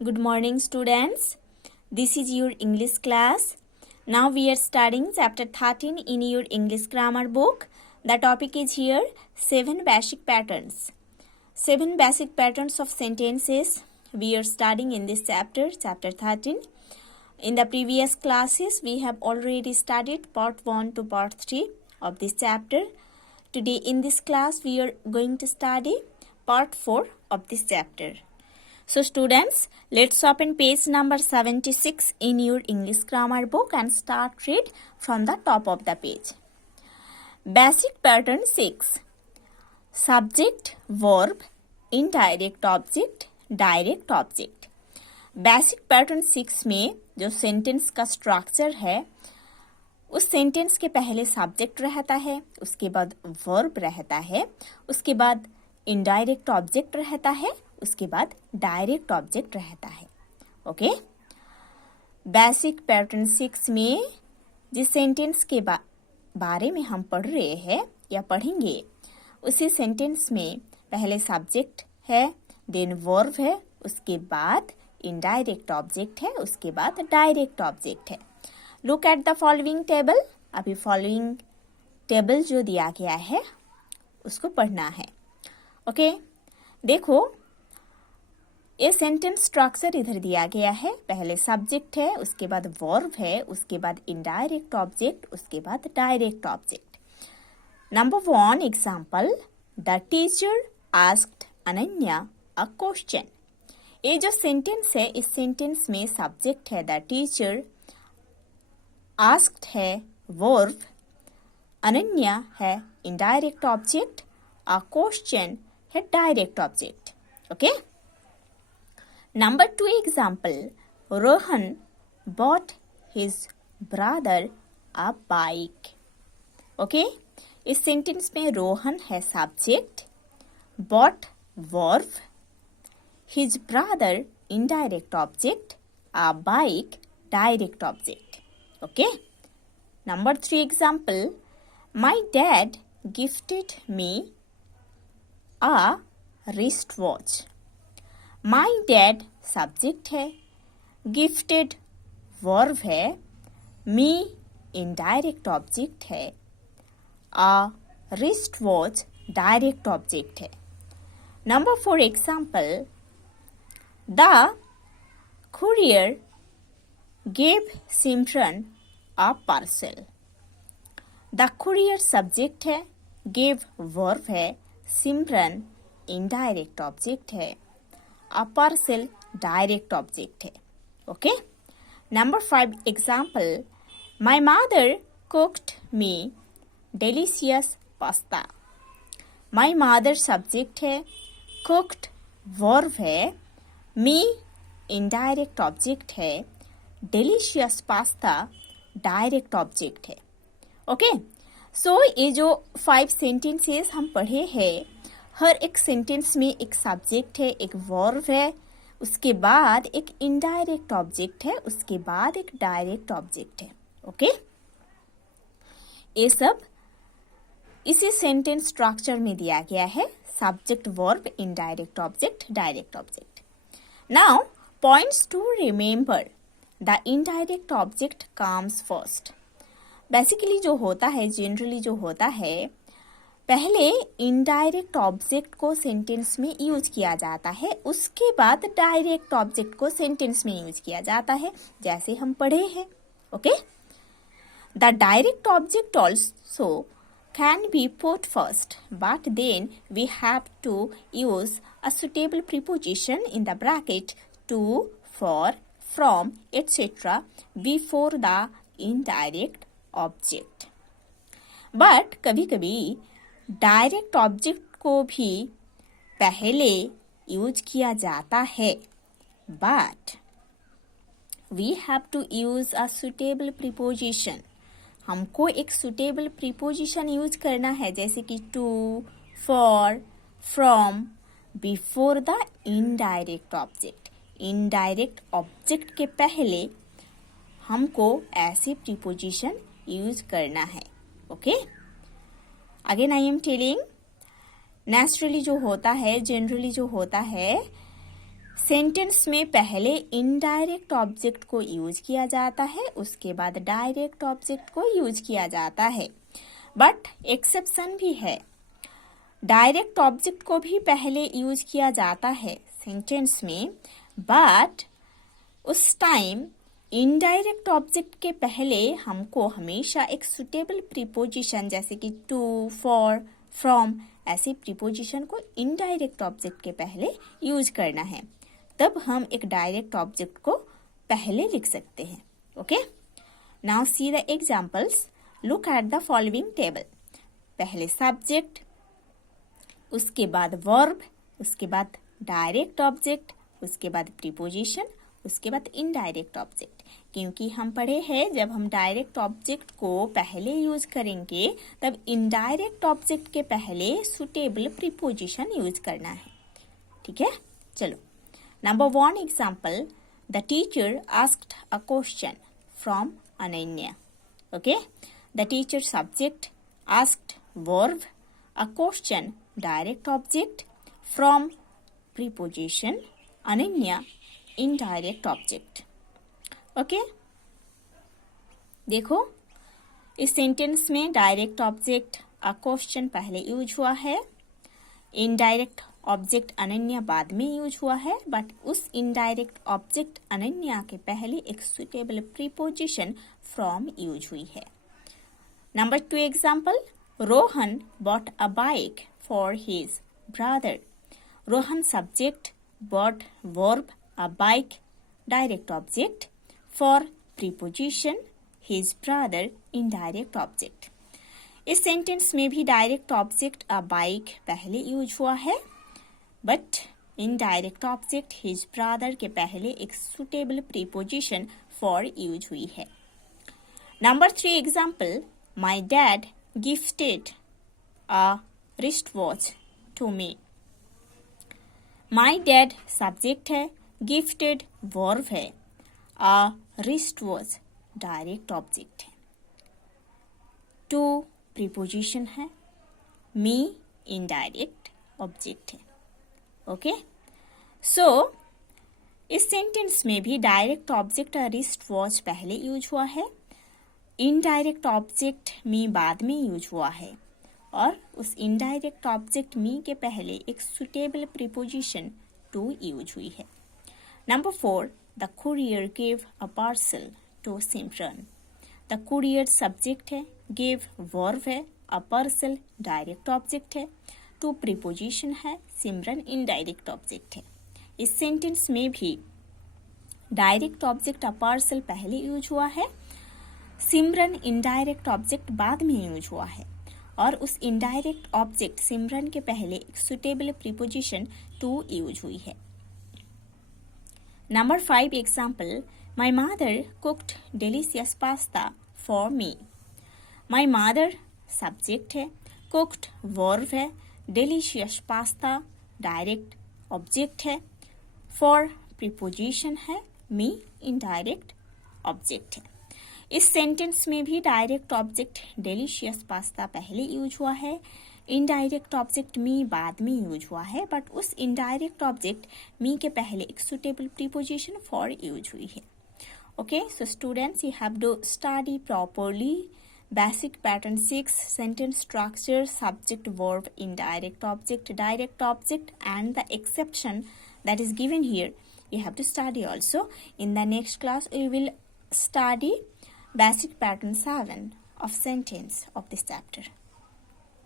Good morning, students. This is your English class. Now we are studying chapter 13 in your English grammar book. The topic is here 7 basic patterns. 7 basic patterns of sentences we are studying in this chapter 13. In the previous classes, we have already studied part 1 to part 3 of this chapter. Today in this class, we are going to study part 4 of this chapter. So students, let's open page number 76 in your English grammar book and start read from the top of the page. Basic pattern 6. Subject, verb, indirect object, direct object. Basic pattern 6 में जो sentence का structure है, उस sentence के पहले subject रहता है, उसके बाद वर्ब रहता है, उसके बाद इनडायरेक्ट ऑब्जेक्ट रहता है, उसके बाद डायरेक्ट ऑब्जेक्ट रहता है. ओके. बेसिक पैटर्न 6 में जिस सेंटेंस के बारे में हम पढ़ रहे हैं या पढ़ेंगे, उसी सेंटेंस में पहले सब्जेक्ट है, देन वर्ब है, उसके बाद इनडायरेक्ट ऑब्जेक्ट है, उसके बाद डायरेक्ट ऑब्जेक्ट है. Look at the following table. अभी फॉलोइंग टेबल जो दिया गया है उसको पढ़ना है. ओके. देखो, ये सेंटेंस स्ट्रक्चर इधर दिया गया है. पहले सब्जेक्ट है, उसके बाद वर्ब है, उसके बाद इनडायरेक्ट ऑब्जेक्ट, उसके बाद direct object. Number 1 example, the teacher asked Ananya a question. ये जो सेंटेंस है, इस सेंटेंस में सब्जेक्ट है द टीचर, आस्क्ड है वर्ब, अनन्या है इनडायरेक्ट ऑब्जेक्ट, अ क्वेश्चन है direct object. Okay. Number 2 example, Rohan bought his brother a bike. Okay? इस सेंटेंस में रोहन है subject, bought verb, his brother indirect object, a bike direct object. Okay? Number 3 example, my dad gifted me a wristwatch. My dad subject है, gifted verb है, मी indirect object है, आ wrist watch direct object है. Number 4 example, the courier gave Simran a parcel. The courier subject है, gave verb है, Simran indirect object है, a parcel direct object है. Okay. Number 5 example, my mother cooked me delicious pasta. My mother subject है, cooked verb है, me indirect object है, delicious pasta direct object है. Okay. So ये जो 5 sentences हम पढ़े हैं, हर एक सेंटेंस में एक सब्जेक्ट है, एक वर्ब है, उसके बाद एक इनडायरेक्ट ऑब्जेक्ट है, उसके बाद एक डायरेक्ट ऑब्जेक्ट है. ओके. ये सब इसी सेंटेंस स्ट्रक्चर में दिया गया है, subject, verb, indirect object, direct object. Now points to remember, the indirect object comes first. Basically जो होता है, जनरली जो होता है, पहले इनडायरेक्ट ऑब्जेक्ट को सेंटेंस में यूज किया जाता है, उसके बाद डायरेक्ट ऑब्जेक्ट को सेंटेंस में यूज किया जाता है, जैसे हम पढ़े हैं. Okay. The direct object also can be put first, but then we have to use a suitable preposition in the bracket to, for, from etcetera before the indirect object. But कभी कभी direct object को भी पहले use किया जाता है, but we have to use a suitable preposition. हमको एक सुटेबल प्रीपोजिशन यूज करना है, जैसे कि to, for, from, before the indirect object. Indirect object के पहले हमको ऐसे प्रीपोजिशन यूज करना है. Okay. Again I am telling, naturally जो होता है, जनरली जो होता है, सेंटेंस में पहले इनडायरेक्ट ऑब्जेक्ट को यूज किया जाता है, उसके बाद डायरेक्ट ऑब्जेक्ट को यूज किया जाता है। बट एक्सेप्शन भी है, डायरेक्ट ऑब्जेक्ट को भी पहले यूज किया जाता है सेंटेंस में, बट उस टाइम इनडायरेक्ट ऑब्जेक्ट के पहले हमको हमेशा एक सुटेबल प्रीपोजिशन जैसे कि टू, फॉर, फ्रॉम ऐसे प्रीपोजिशन को इनडायरेक्ट ऑब्जेक्ट के पहले यूज करना है, तब हम एक डायरेक्ट ऑब्जेक्ट को पहले लिख सकते हैं। Okay, now see the examples, look at the following table. पहले सब्जेक्ट, उसके बाद वर्ब, उसके बाद डायरेक्ट ऑब्जेक्ट, उसके बाद प्रीपोजिशन, उसके बाद इनडायरेक्ट ऑब्जेक्ट। क्योंकि हम पढ़े हैं जब हम डायरेक्ट ऑब्जेक्ट को पहले यूज करेंगे तब इनडायरेक्ट ऑब्जेक्ट के पहले सुटेबल प्रीपोजिशन यूज करना है। ठीक है, चलो number 1 example, the teacher asked a question from Ananya. Okay, the teacher subject, asked verb, a question direct object, from preposition, Ananya indirect object. Okay, देखो इस सेंटेंस में डायरेक्ट ऑब्जेक्ट अ क्वेश्चन पहले use हुआ है, इनडायरेक्ट ऑब्जेक्ट अनन्या बाद में use हुआ है, बट उस इनडायरेक्ट ऑब्जेक्ट अनन्या के पहले एक सुटेबल प्रीपोजिशन फ्रॉम यूज हुई है। Number 2 example, Rohan bought a bike for his brother. Rohan subject, bought verb, a bike direct object, for preposition, his brother indirect object. इस सेंटेंस में भी डायरेक्ट ऑब्जेक्ट अ बाइक पहले use हुआ है, but indirect object his brother के पहले एक suitable preposition for use हुई है। Number 3 example, my dad gifted a wrist watch to me. My dad subject है, गिफ्टेड वर्ब है, अ रिस्ट वॉच डायरेक्ट ऑब्जेक्ट है, टू प्रीपोजिशन है, मी इनडायरेक्ट ऑब्जेक्ट है। ओके, सो इस सेंटेंस में भी डायरेक्ट ऑब्जेक्ट रिस्ट वॉच पहले यूज हुआ है, इनडायरेक्ट ऑब्जेक्ट मी बाद में यूज हुआ है, और उस इनडायरेक्ट ऑब्जेक्ट मी के पहले एक सुटेबल प्रीपोजिशन टू यूज हुई है। Number 4, the courier give a parcel to Simran. The courier subject है, गिव वर्ब है, अ पार्सल डायरेक्ट ऑब्जेक्ट है, टू प्रीपोजिशन है, सिमरन इनडायरेक्ट ऑब्जेक्ट है। इस सेंटेंस में भी डायरेक्ट ऑब्जेक्ट अ पार्सल पहले यूज हुआ है, सिमरन इनडायरेक्ट ऑब्जेक्ट बाद में यूज हुआ है, और उस इनडायरेक्ट ऑब्जेक्ट सिमरन के पहले एक सुटेबल प्रीपोजिशन टू यूज हुई है। Number 5 example, my mother cooked delicious pasta for me. My mother subject है, कुक्ड वर्ब है, डिलीशियस पास्ता डायरेक्ट ऑब्जेक्ट है, फॉर प्रीपोजिशन है, मी इनडायरेक्ट ऑब्जेक्ट है। इस सेंटेंस में भी डायरेक्ट ऑब्जेक्ट डिलीशियस पास्ता पहले यूज हुआ है, इनडायरेक्ट ऑब्जेक्ट मी बाद में यूज हुआ है, बट उस इनडायरेक्ट ऑब्जेक्ट मी के पहले एक सुटेबल प्रीपोजिशन फॉर यूज हुई है। Okay, so students, you have to study properly basic pattern 6 sentence structure, subject verb indirect object direct object and the exception that is given here. You have to study also. In the next class we will study basic pattern 7 of sentence of this chapter.